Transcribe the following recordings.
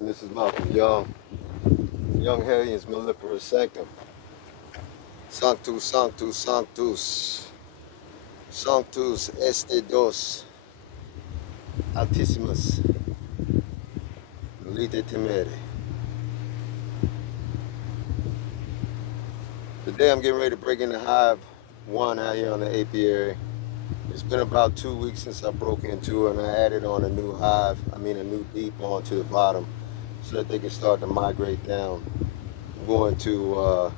And this is Malcolm Young Hellions Mellifera Sanctum. Sanctus, Sanctus, Sanctus. Sanctus este dos. Altissimus. Lite temere. Today I'm getting ready to break into Hive 1 out here on the apiary. It's been about 2 weeks since I broke into it and I added on a new a new deep onto the bottom so that they can start to migrate down. I'm going to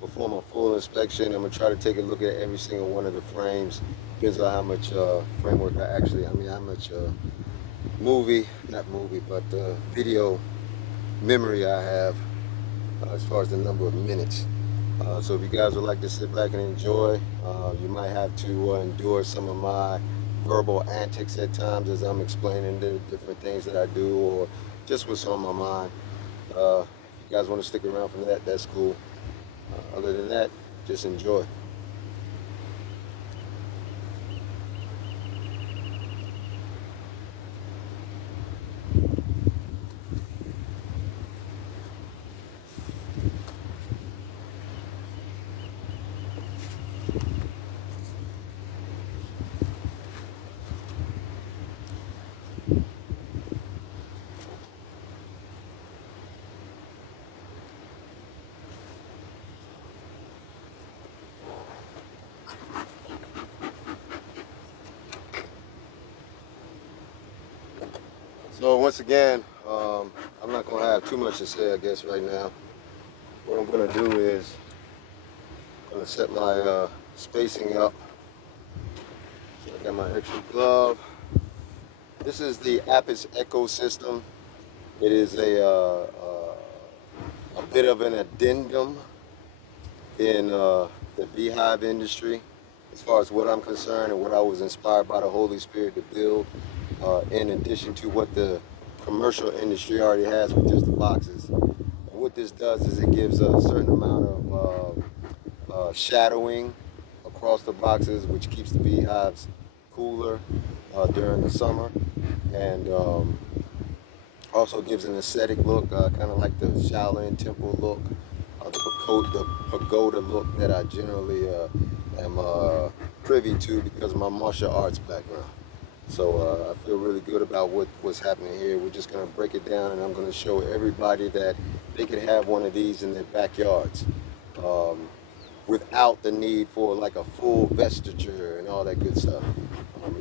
perform a full inspection. I'm going to try to take a look at every single one of the frames. Depends on how much framework how much video memory I have as far as the number of minutes. So if you guys would like to sit back and enjoy, you might have to endure some of my verbal antics at times as I'm explaining the different things that I do or just what's on my mind. If you guys want to stick around for that, that's cool. Other than that, just enjoy. So once again, I'm not going to have too much to say, I guess, right now. What I'm going to do is I'm going to set my spacing up. So I got my extra glove. This is the Apis ecosystem. It is a bit of an addendum in the beehive industry as far as what I'm concerned and what I was inspired by the Holy Spirit to build. In addition to what the commercial industry already has with just the boxes. And what this does is it gives a certain amount of shadowing across the boxes, which keeps the beehives cooler during the summer, and also gives an aesthetic look, kind of like the Shaolin temple look, the pagoda look that I generally am privy to because of my martial arts background. So I feel really good about what's happening here. We're just going to break it down and I'm going to show everybody that they can have one of these in their backyards without the need for like a full vestiture and all that good stuff.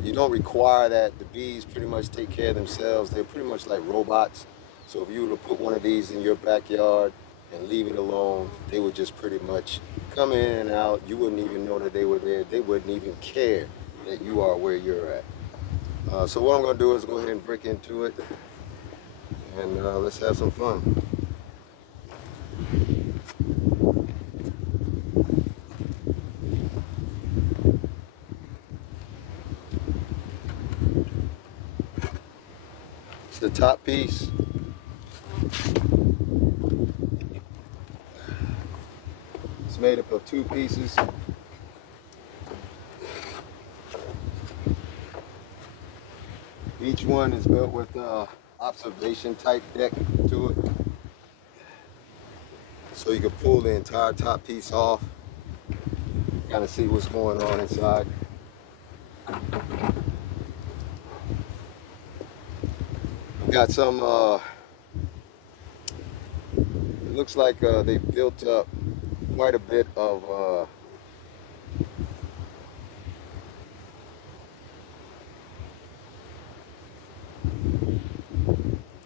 You don't require that. The bees pretty much take care of themselves. They're pretty much like robots. So if you were to put one of these in your backyard and leave it alone, they would just pretty much come in and out. You wouldn't even know that they were there. They wouldn't even care that you are where you're at. So what I'm going to do is go ahead and break into it, and let's have some fun. It's the top piece. It's made up of 2 pieces. Each one is built with observation type deck to it. So you can pull the entire top piece off, kind of see what's going on inside. Got some, it looks like they built up quite a bit of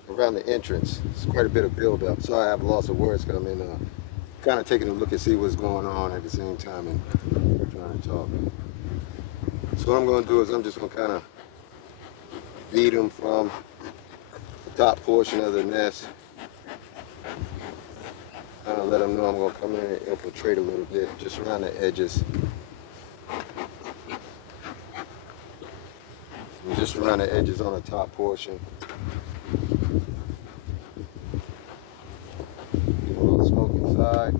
around the entrance. It's quite a bit of build-up. Sorry, I have lots of words because I'm in kind of taking a look and see what's going on at the same time and trying to talk. So what I'm going to do is I'm just going to kind of feed them from the top portion of the nest. Kind of let them know I'm going to come in and infiltrate a little bit, just around the edges. And just around the edges on the top portion. Smoke inside.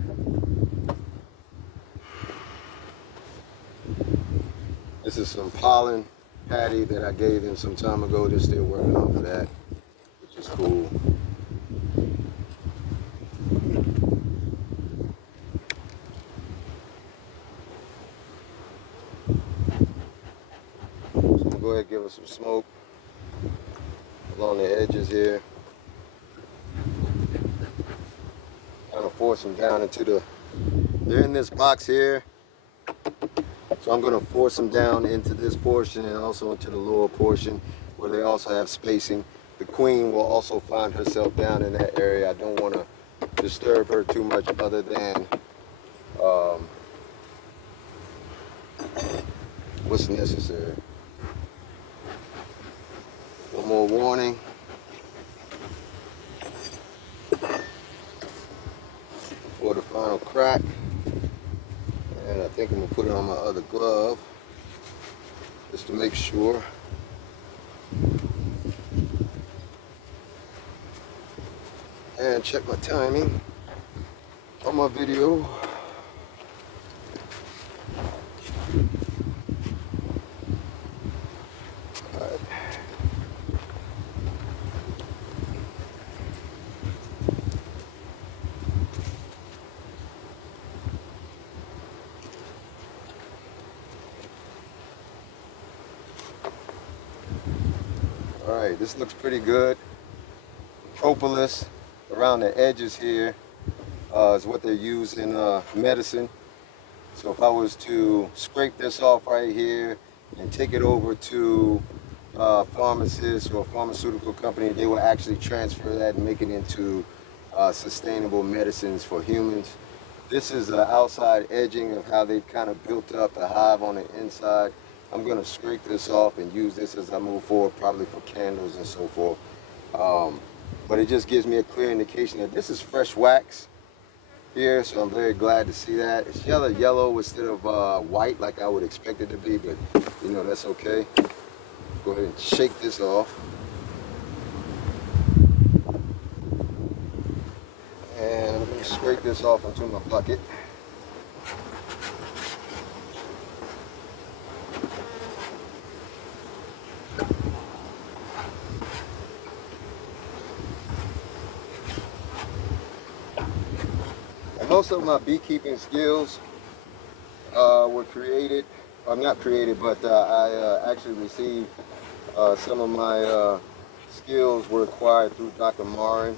This is some pollen patty that I gave him some time ago. They're still working off of that, which is cool. give us some smoke along the edges here. Kind of force them down into they're in this box here. So I'm going to force them down into this portion and also into the lower portion where they also have spacing. The queen will also find herself down in that area. I don't want to disturb her too much other than what's necessary. One more warning. For the final crack. And I think I'm going to put it on my other glove just to make sure. And check my timing on my video. Alright, this looks pretty good. Propolis around the edges here is what they use in medicine. So if I was to scrape this off right here and take it over to a pharmacist or a pharmaceutical company, they will actually transfer that and make it into sustainable medicines for humans. This is the outside edging of how they've kind of built up the hive on the inside. I'm going to scrape this off and use this as I move forward, probably for candles and so forth. But it just gives me a clear indication that this is fresh wax here, so I'm very glad to see that. It's yellow instead of white like I would expect it to be, but you know, that's okay. Go ahead and shake this off. And I'm going to scrape this off into my bucket. Most of my beekeeping skills were created, or not created, but I actually received some of my skills were acquired through Dr. Marin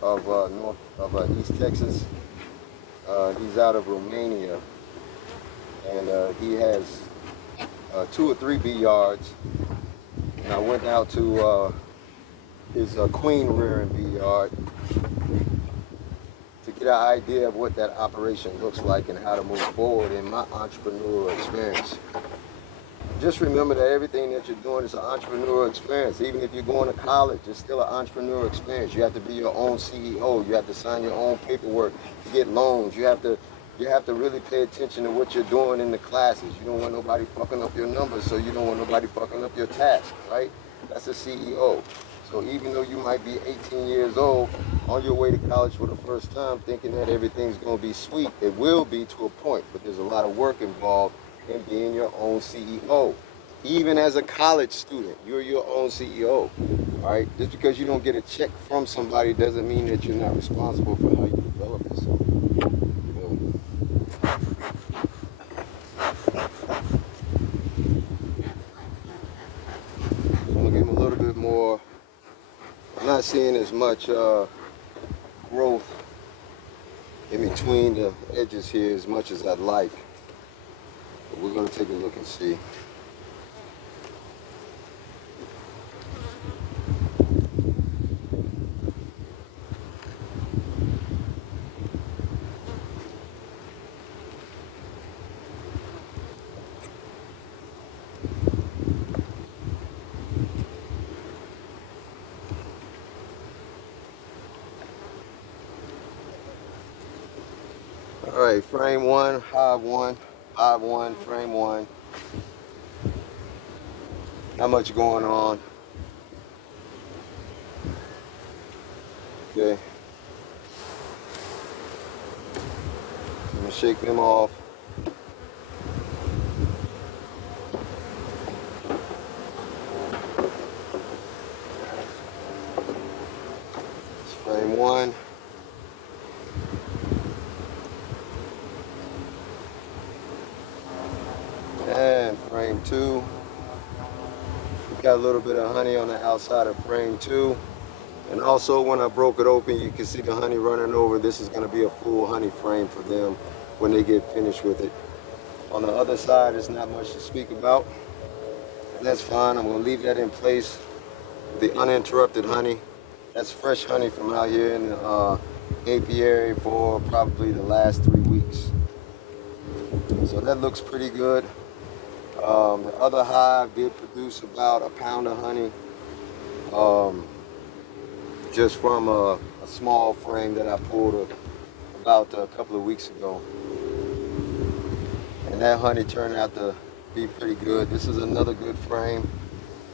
of East Texas. He's out of Romania, and he has 2 or 3 bee yards. And I went out to his queen rearing bee yard to get an idea of what that operation looks like and how to move forward in my entrepreneurial experience. Just remember that everything that you're doing is an entrepreneurial experience. Even if you're going to college, it's still an entrepreneurial experience. You have to be your own CEO. You have to sign your own paperwork to get loans. You have to really pay attention to what you're doing in the classes. You don't want nobody fucking up your numbers, so you don't want nobody fucking up your tasks, right? That's a CEO. So even though you might be 18 years old, on your way to college for the first time, thinking that everything's going to be sweet, it will be to a point, but there's a lot of work involved in being your own CEO. Even as a college student, you're your own CEO, all right? Just because you don't get a check from somebody doesn't mean that you're not responsible for how you develop yourself. I'm going to give him a little bit more. I'm not seeing as much growth in between the edges here as much as I'd like. But we're going to take a look and see. All right, frame 1, hive 1, hive 1, frame 1. Not much going on. Okay. I'm gonna shake them off. It's frame 1. And frame 2. got a little bit of honey on the outside of frame 2. And also when I broke it open, you can see the honey running over. This is going to be a full honey frame for them when they get finished with it. On the other side, there's not much to speak about. That's fine. I'm going to leave that in place. The uninterrupted honey. That's fresh honey from out here in the apiary for probably the last 3 weeks. So that looks pretty good. The other hive did produce about a pound of honey just from a small frame that I pulled about a couple of weeks ago. And that honey turned out to be pretty good. This is another good frame.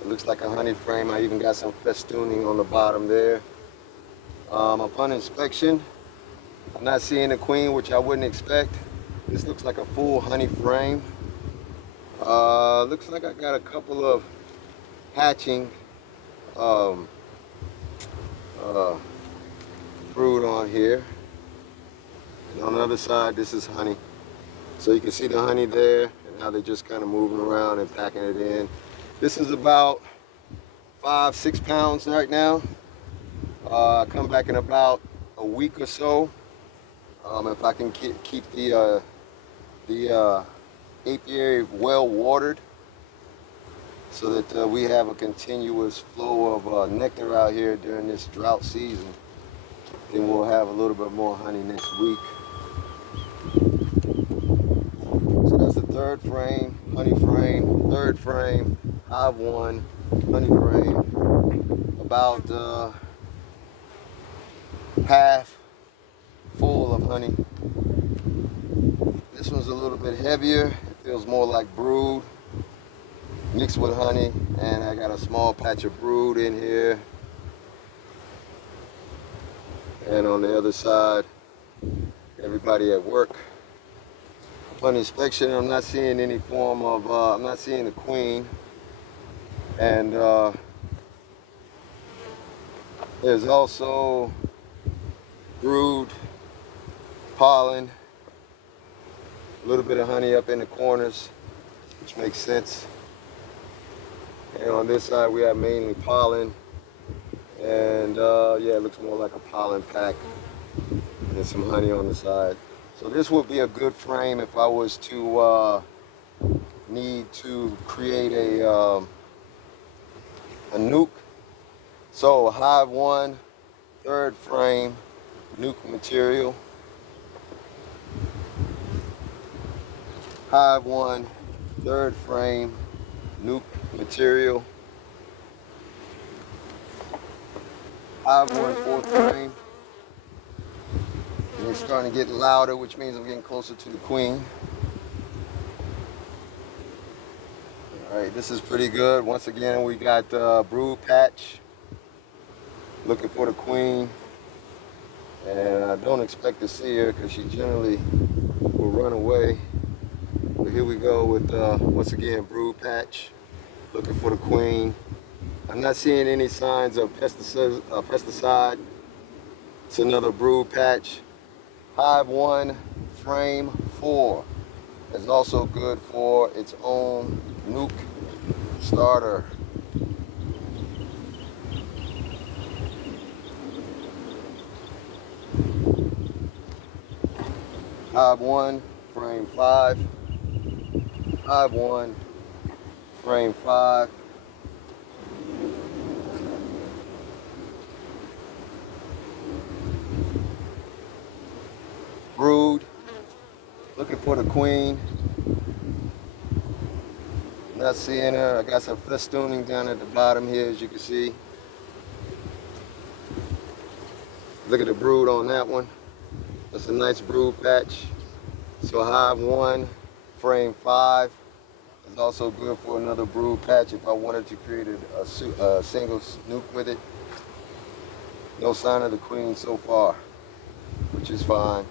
It looks like a honey frame. I even got some festooning on the bottom there. Upon inspection, I'm not seeing the queen, which I wouldn't expect. This looks like a full honey frame. Looks like I got a couple of hatching brood on here. And on the other side, this is honey. So you can see the honey there and how they're just kind of moving around and packing it in. This is about 5-6 pounds right now. Come back in about a week or so. If I can keep the apiary well watered so that we have a continuous flow of nectar out here during this drought season, then we'll have a little bit more honey next week. So that's the third frame, honey frame, third frame, hive 1, honey frame, about half full of honey. This one's a little bit heavier. It feels more like brood mixed with honey, and I got a small patch of brood in here. And on the other side, everybody at work. Upon inspection, I'm not seeing any form of, I'm not seeing the queen. And there's also brood, pollen, a little bit of honey up in the corners, which makes sense. And on this side, we have mainly pollen. And yeah, it looks more like a pollen pack. And some honey on the side. So this would be a good frame if I was to need to create a nuke. So hive 1, third frame, nuke material. Hive 1, third frame, nuke material. Hive 1, fourth frame. And it's starting to get louder, which means I'm getting closer to the queen. All right, this is pretty good. Once again, we got brood patch. Looking for the queen. And I don't expect to see her because she generally will run away. But here we go with, once again, brood patch. Looking for the queen. I'm not seeing any signs of pesticide. It's another brood patch. Hive 1, frame 4 is also good for its own nuke starter. Hive 1, frame 5. Hive 1, frame 5. Brood, looking for the queen. Not seeing her. I got some festooning down at the bottom here, as you can see. Look at the brood on that one. That's a nice brood patch. So hive 1, frame 5 is also good for another brood patch if I wanted to create a single nuke with it. No sign of the queen so far, which is fine.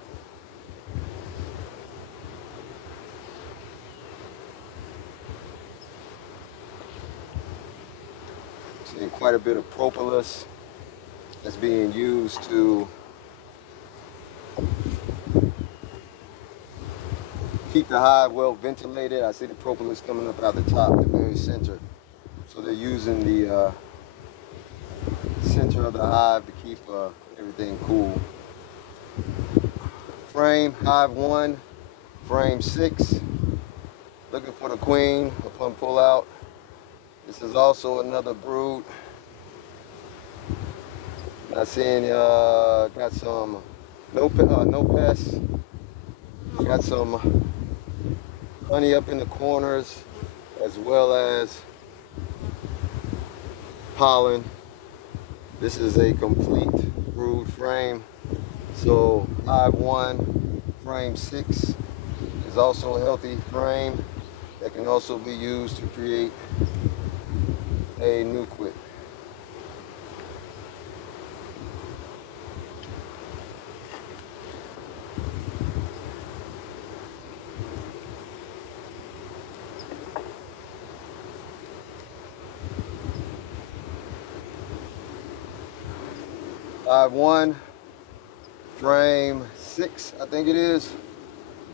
Seeing quite a bit of propolis that's being used to keep the hive well ventilated. I see the propolis coming up out the top, the very center. So they're using the center of the hive to keep everything cool. Frame Hive 1, frame 6. Looking for the queen upon pull out. This is also another brood. Not seeing, got some no pests. Got some honey up in the corners as well as pollen. This is a complete brood frame. So Hive 1, frame 6 is also a healthy frame that can also be used to create a new quit. Hive 1, frame 6, I think it is.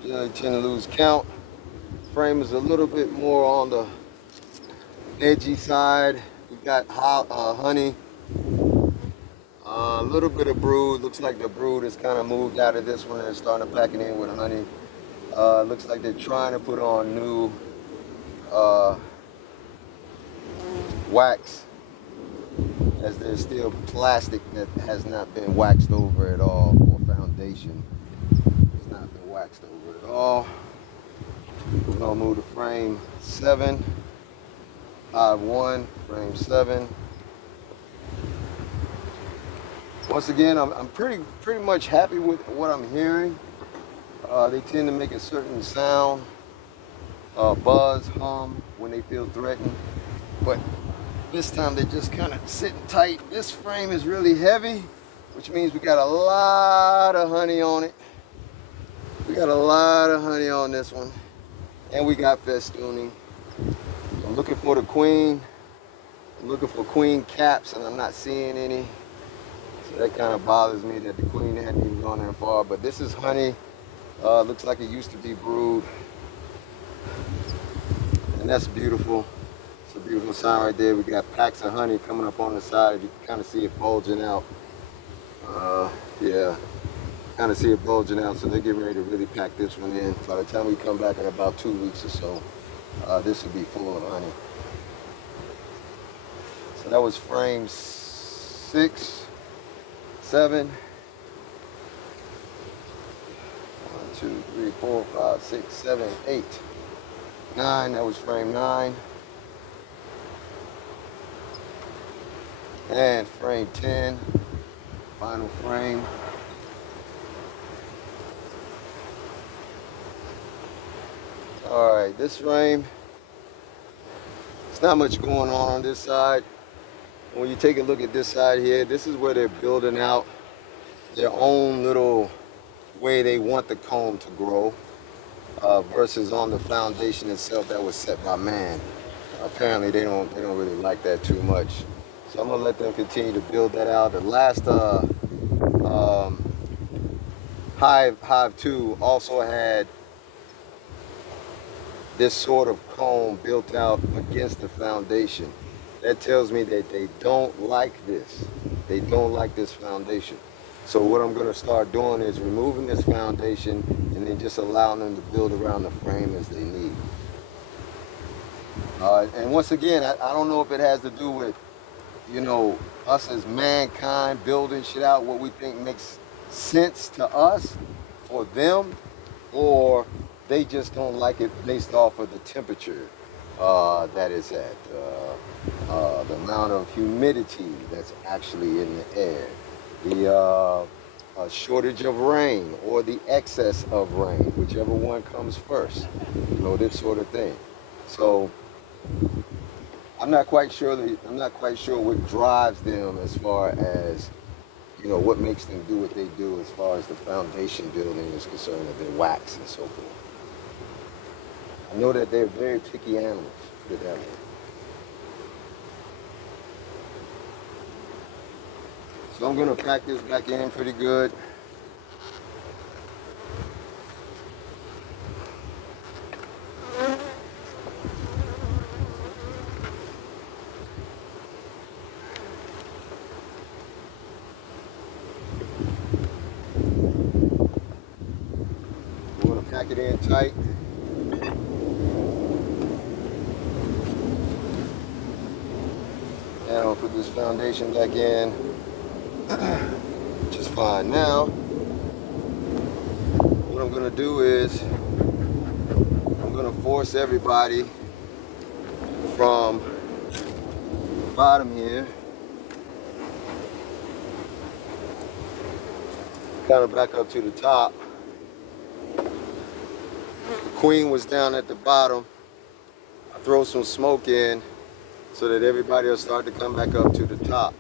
Generally tend to lose count. Frame is a little bit more on the edgy side. We got honey, a little bit of brood. Looks like the brood has kind of moved out of this one and starting to pack it in with honey. Looks like they're trying to put on new wax, as there's still plastic that has not been waxed over at all, or foundation has not been waxed over at all. We're gonna move to frame 7, Hive 1, frame 7. Once again, I'm pretty much happy with what I'm hearing. They tend to make a certain sound, buzz, hum when they feel threatened, but this time they're just kind of sitting tight. This frame is really heavy, which means we got a lot of honey on it. We got a lot of honey on this one, and we got festooning. I'm looking for the queen. I'm looking for queen caps, and I'm not seeing any. So that kind of bothers me that the queen hadn't even gone that far. But this is honey. Looks like it used to be brood, and that's beautiful. It's a beautiful sign right there. We got packs of honey coming up on the side. You can kind of see it bulging out. Yeah, kind of see it bulging out. So they're getting ready to really pack this one in. By the time we come back in about 2 weeks or so, this will be full of honey. So that was frame 6, 7. 1, 2, 3, 4, 5, 6, 7, 8, 9. That was frame 9. And frame 10, final frame. All right, this frame, it's not much going on this side. When you take a look at this side here, this is where they're building out their own little way they want the comb to grow, versus on the foundation itself that was set by man. Apparently they don't really like that too much. So I'm gonna let them continue to build that out. The last Hive 2 also had this sort of comb built out against the foundation. That tells me that they don't like this. They don't like this foundation. So what I'm gonna start doing is removing this foundation and then just allowing them to build around the frame as they need. And once again, I don't know if it has to do with, you know, us as mankind building shit out what we think makes sense to us for them, or they just don't like it based off of the temperature that it's at, the amount of humidity that's actually in the air, the shortage of rain or the excess of rain, whichever one comes first, you know, this sort of thing. So I'm not quite sure what drives them as far as, you know, what makes them do what they do as far as the foundation building is concerned, of their wax and so forth. I know that they're very picky animals, put it that way. So I'm gonna pack this back in pretty good. lock it in tight. And I'll put this foundation back in just fine. Now, what I'm gonna do is I'm gonna force everybody from the bottom here, kind of back up to the top. The queen was down at the bottom. I throw some smoke in so that everybody will start to come back up to the top.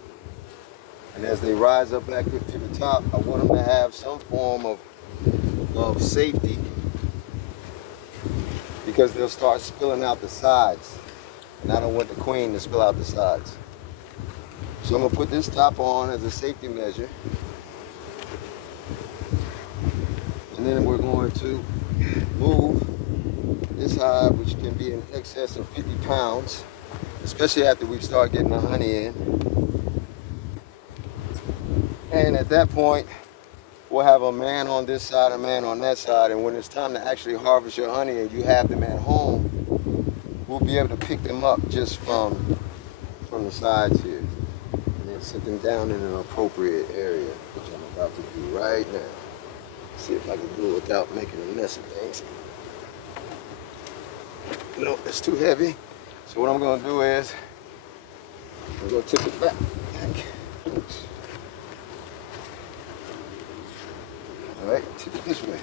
And as they rise up back up to the top, I want them to have some form of safety, because they'll start spilling out the sides. And I don't want the queen to spill out the sides. So I'm gonna put this top on as a safety measure. And then we're going to move this hive, which can be in excess of 50 pounds, especially after we start getting the honey in. And at that point, we'll have a man on this side, a man on that side, and when it's time to actually harvest your honey and you have them at home, we'll be able to pick them up just from the sides here, and then sit them down in an appropriate area, which I'm about to do right now. See if I can do it without making a mess of things. No, it's too heavy. So what I'm gonna do is, I'm gonna tip it back. Oops. All right, tip it this way.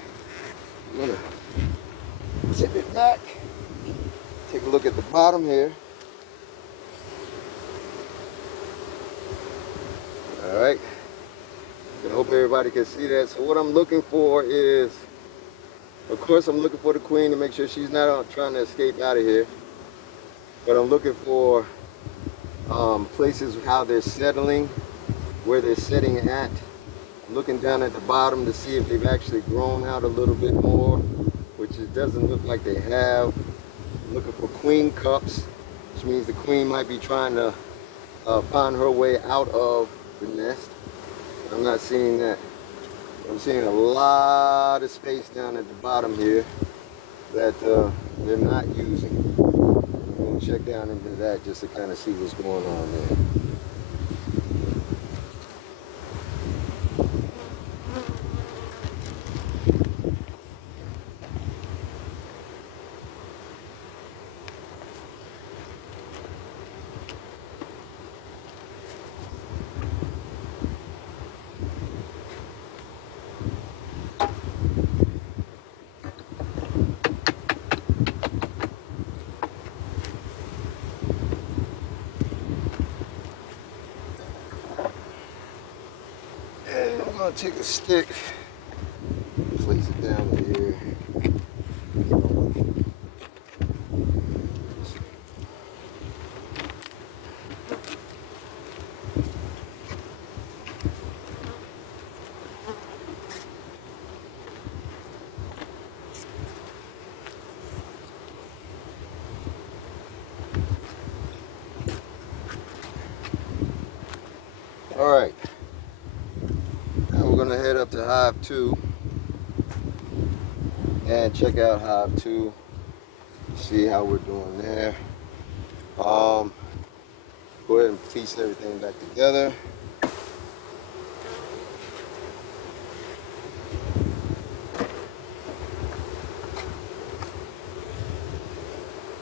I'm gonna tip it back. Take a look at the bottom here. All right. I hope everybody can see that. So what I'm looking for is, of course, I'm looking for the queen to make sure she's not trying to escape out of here. But I'm looking for places how they're settling, where they're setting at. I'm looking down at the bottom to see if they've actually grown out a little bit more, which it doesn't look like they have. I'm looking for queen cups, which means the queen might be trying to find her way out of the nest. I'm not seeing that. I'm seeing a lot of space down at the bottom here that they're not using. I'm going to check down into that just to kind of see what's going on there. I'm gonna take a stick, place it down here. All right. We're gonna head up to Hive 2 and check out Hive 2, see how we're doing there. Go ahead and piece everything back together.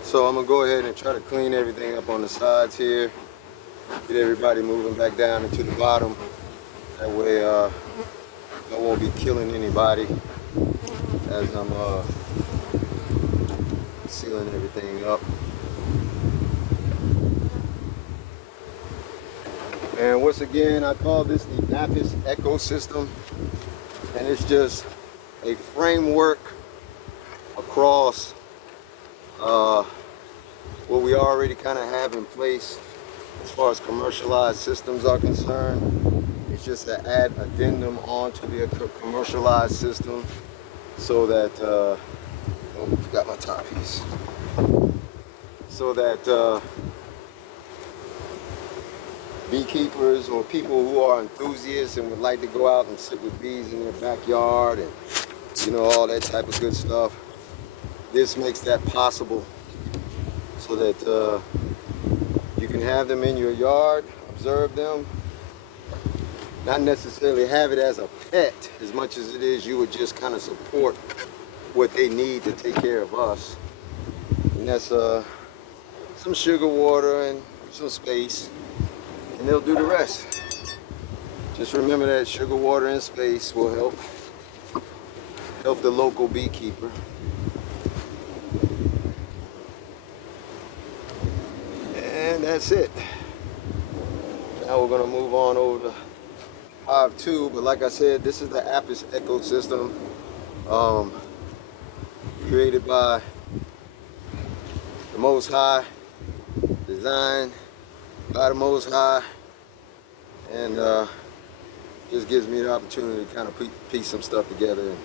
So I'm gonna go ahead and try to clean everything up on the sides here, get everybody moving back down into the bottom. That way I won't be killing anybody as I'm sealing everything up. And once again, I call this the Apis ecosystem, and it's just a framework across what we already kind of have in place as far as commercialized systems are concerned. It's just to add addendum onto the commercialized system so that, oh, I forgot my top piece. So that beekeepers or people who are enthusiasts and would like to go out and sit with bees in their backyard and you know, all that type of good stuff. This makes that possible so that you can have them in your yard, observe them, not necessarily have it as a pet as much as it is you would just kind of support what they need to take care of us. And that's some sugar water and some space, and they'll do the rest. Just remember that sugar water and space will help the local beekeeper. And that's it. Now we're gonna move on over to Hive 2, but like I said, this is the Apis ecosystem created by the Most High, designed by the Most High, and just gives me the opportunity to kind of piece some stuff together and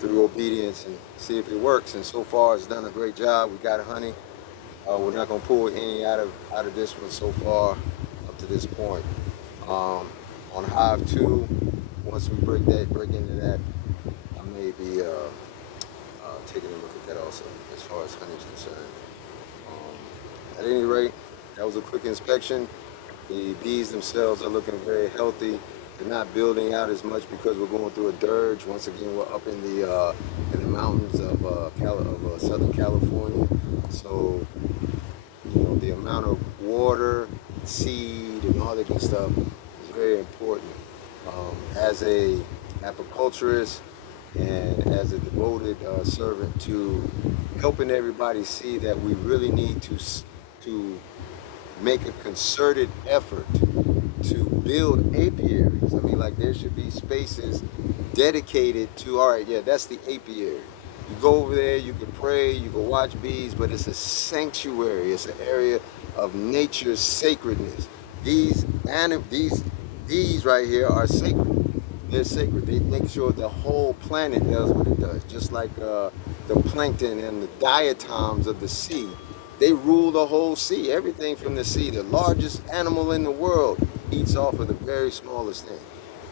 through obedience and see if it works. And so far, it's done a great job. We got honey. We're not gonna pull any out of this one so far up to this point. On Hive 2, once we break into that, I may be taking a look at that also as far as honey is concerned. At any rate, that was a quick inspection. The bees themselves are looking very healthy. They're not building out as much because we're going through a dirge. Once again, we're up in the mountains of Southern California. So, you know, the amount of water, seed, and all that good stuff is very important. As a apiculturist and as a devoted servant to helping everybody see that we really need to make a concerted effort to build apiaries. I mean, like, there should be spaces dedicated to, all right, yeah, that's the apiary. You go over there, you can pray, you can watch bees, but it's a sanctuary. It's an area of nature's sacredness. These right here are sacred. They're sacred. They make sure the whole planet does what it does, just like the plankton and the diatoms of the sea. They rule the whole sea, everything from the sea. The largest animal in the world eats off of the very smallest thing.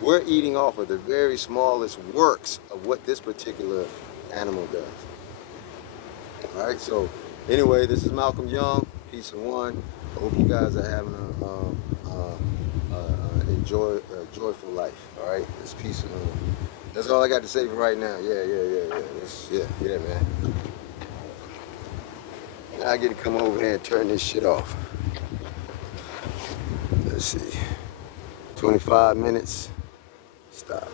We're eating off of the very smallest works of what this particular animal does. All right, so anyway, this is Malcolm Young, Peace and One. I hope you guys are having a joyful life. All right, it's peace and one. That's all I got to say for right now. Yeah, man. Now I get to come over here and turn this shit off. Let's see. 25 minutes. Stop.